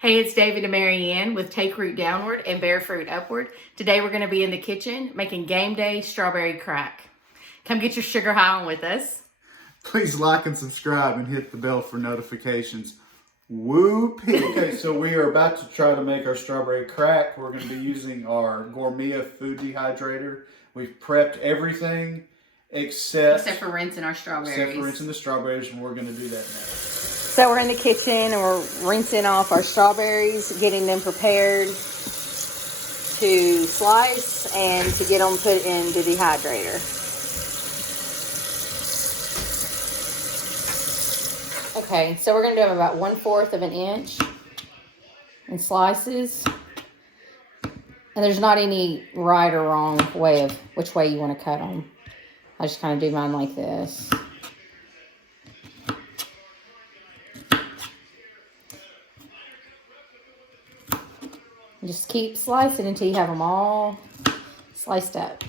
Hey, it's David and Marianne with Take Root Downward and Bear Fruit Upward. Today we're going to be in the kitchen making game day strawberry crack. Come get your sugar high on with us. Please like and subscribe and hit the bell for notifications. Whoopee! Okay, so we are about to try to make our strawberry crack. We're going to be using our Gourmet food dehydrator. We've prepped everything except for rinsing our strawberries. Except for rinsing the strawberries, and we're going to do that now. So we're in the kitchen and we're rinsing off our strawberries, getting them prepared to slice and to get them put in the dehydrator. Okay, so we're going to do them about 1/4 of an inch in slices. And there's not any right or wrong way of which way you want to cut them. I just kind of do mine like this. Just keep slicing until you have them all sliced up.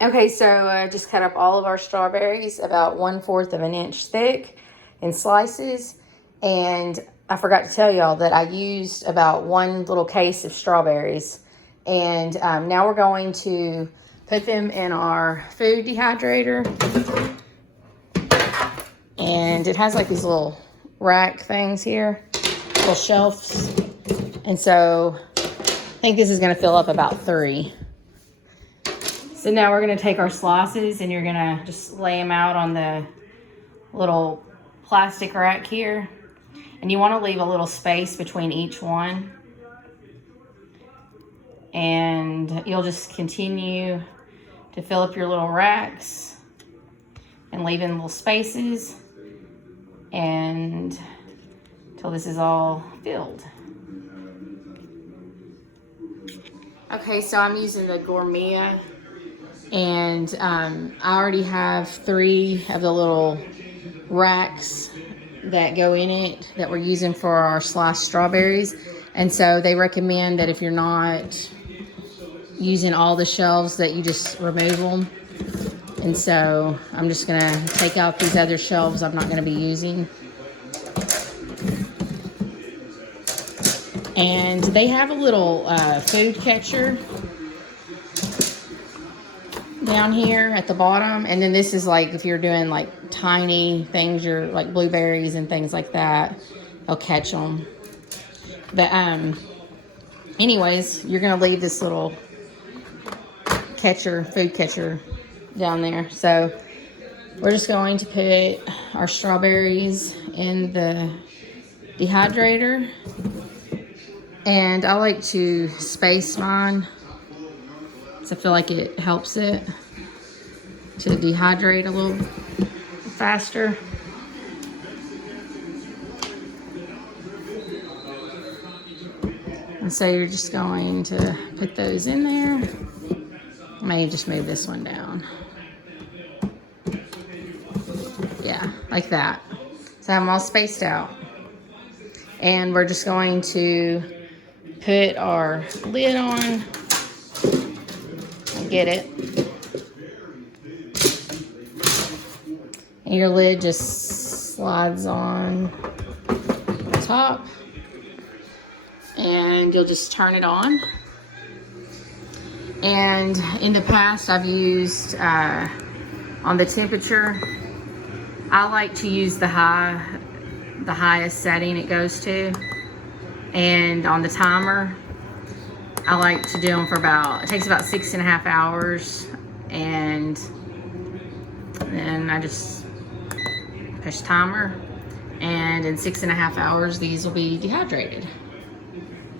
Okay, so I just cut up all of our strawberries about 1/4 of an inch thick in slices. And I forgot to tell y'all that I used about 1 little case of strawberries. And now we're going to put them in our food dehydrator. And it has like these little rack things here, little shelves. And so I think this is going to fill up about 3. So now we're going to take our slices and you're going to just lay them out on the little plastic rack here. And you want to leave a little space between each one. And you'll just continue to fill up your little racks and leave in little spaces and until this is all filled. Okay, so I'm using the Gourmet, and I already have 3 of the little racks that go in it that we're using for our sliced strawberries. And so they recommend that if you're not using all the shelves that you just remove them. And so I'm just gonna take out these other shelves I'm not gonna be using. And they have a little food catcher down here at the bottom. And then this is like if you're doing like tiny things, you're like blueberries and things like that, they'll catch them. But anyways, you're going to leave this little catcher, food catcher down there. So we're just going to put our strawberries in the dehydrator. And I like to space mine, so I feel like it helps it to dehydrate a little faster. And so you're just going to put those in there. Maybe just move this one down. Yeah, like that. So I'm all spaced out. And we're just going to put our lid on and get it. And your lid just slides on the top. And you'll just turn it on. And in the past I've used on the temperature, I like to use the highest setting it goes to. And on the timer, I like to do them for it takes about 6.5 hours. And then I just push timer. And in 6.5 hours, these will be dehydrated.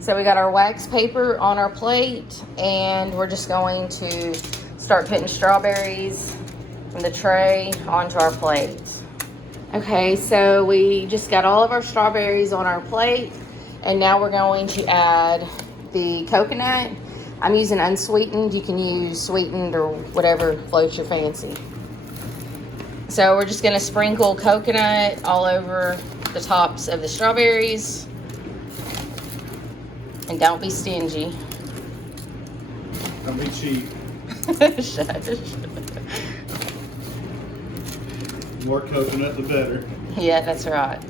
So we got our wax paper on our plate, and we're just going to start putting strawberries from the tray onto our plate. Okay, so we just got all of our strawberries on our plate, and now we're going to add the coconut. I'm using unsweetened. You can use sweetened or whatever floats your fancy. So we're just gonna sprinkle coconut all over the tops of the strawberries. And don't be stingy. Don't be cheap. Shush. More coconut, the better. Yeah, that's right.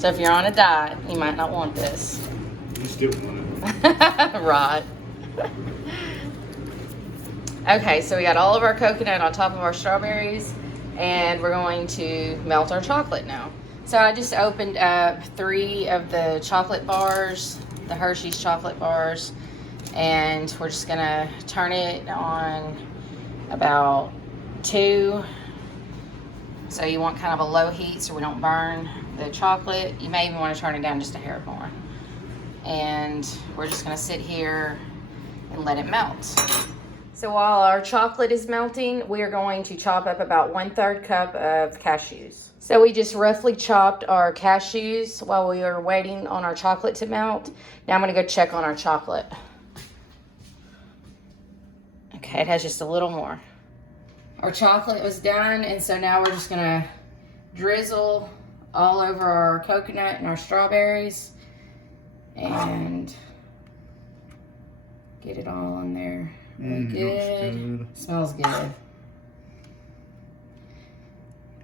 So if you're on a diet, you might not want this. You still want it. Right. Okay, so we got all of our coconut on top of our strawberries, and we're going to melt our chocolate now. So I just opened up 3 of the chocolate bars, the Hershey's chocolate bars, and we're just gonna turn it on about 2. So you want kind of a low heat so we don't burn the chocolate. You may even want to turn it down just a hair more. And we're just gonna sit here and let it melt. So while our chocolate is melting, we are going to chop up about 1/3 cup of cashews. So we just roughly chopped our cashews while we were waiting on our chocolate to melt. Now I'm gonna go check on our chocolate. Okay, it has just a little more. Our chocolate was done, and so now we're just gonna drizzle all over our coconut and our strawberries and get it all on there. Really good. Smells good.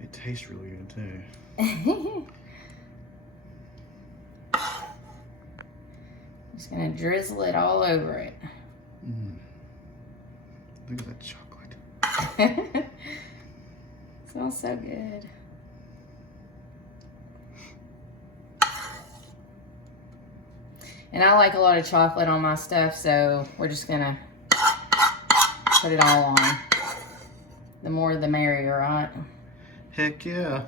It tastes really good too. Just gonna drizzle it all over it. Look at that chocolate. Smells so good. And I like a lot of chocolate on my stuff, so we're just gonna put it all on. The more the merrier, right? Heck yeah.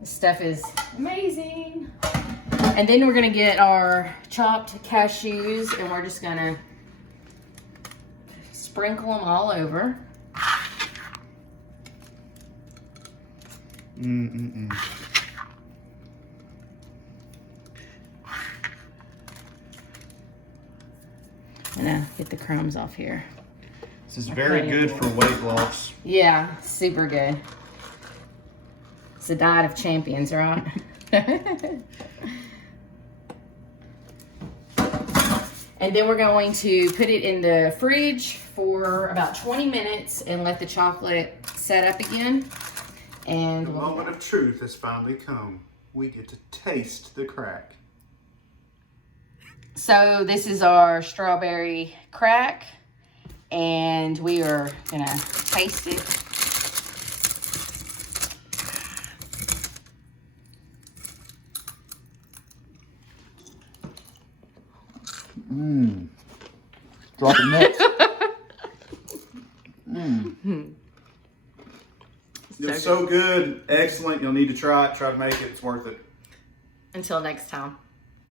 This stuff is amazing. And then we're gonna get our chopped cashews, and we're just gonna sprinkle them all over. I'm gonna get the crumbs off here. This is very good for weight loss. Yeah, super good. It's a diet of champions, right? And then we're going to put it in the fridge for about 20 minutes and let the chocolate set up again. And the moment of truth has finally come. We get to taste the crack. So this is our strawberry crack, and we are gonna taste it. Dropping nuts. It's so good. Excellent. You'll need to try it. Try to make it. It's worth it. Until next time.